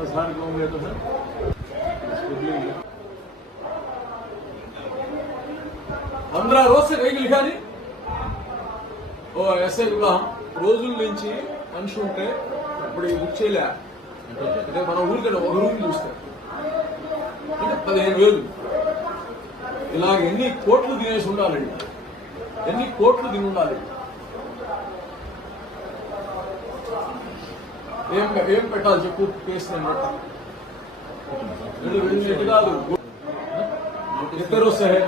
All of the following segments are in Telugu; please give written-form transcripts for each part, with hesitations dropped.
आसान काम है तो सर 15 रोज से कहीं लिखा नहीं ఓ ఎస్ఐ వివాహం రోజుల నుంచి మనిషి ఉంటే ఇప్పుడు ఈ బుక్ చేయలే అంటే మన ఊరికంటే ఒక రూమ్ చూస్తే అంటే 15,000 ఇలాగ ఎన్ని కోట్లు తినేసి ఉండాలండి ఎన్ని కోట్లు తిని ఉండాలి ఏం పెట్టాలి చెప్పు కేసు నేను పెట్టాలి కాదు कितने रोज से है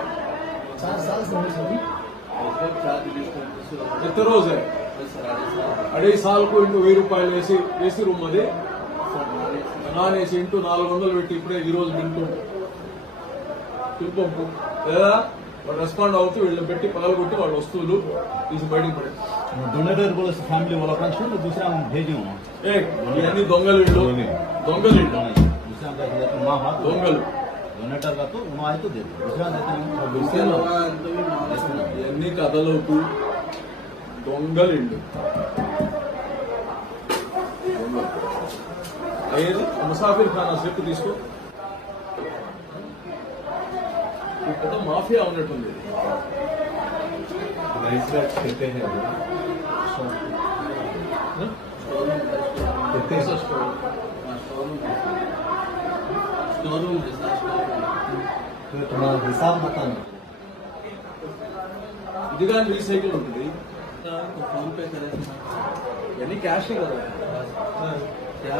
4 साल से कितने रोज है 2.5 साल को इंटू 1000 రూపాయలు ఏసీ రూమ్ అది నాన్ ఏసీ ఇంటూ 400 పెట్టి ఇప్పుడే ఈ రోజు పిలుపు లేదా వాళ్ళు రెస్పాండ్ అవుతూ వీళ్ళని పెట్టి పగలగొట్టి వాళ్ళ వస్తువులు తీసి బయటకు పడే डोनेटर बोले फैमिली वाला अपन छोड़ दूसरा हम भेजे हूँ ఇవన్నీ దొంగలు ఇళ్ళు దొంగలు दूसरा దొంగలు डोनेटर का तो वहाँ आए तो दे दो दूसरा देते ఇవన్నీ కథలోపు దొంగలు ఇళ్ళు అయ్యేది ముసాఫిర్ ఖానా స్లిప్ తీసుకో ఇక్కడ మాఫియా ఉన్నట్టుంది तुम्हारा हिसाब बताना ఇది కానీ రీసైకిల్ ఉంటుంది फोन पे करें ఇవన్నీ క్యాష్ కదా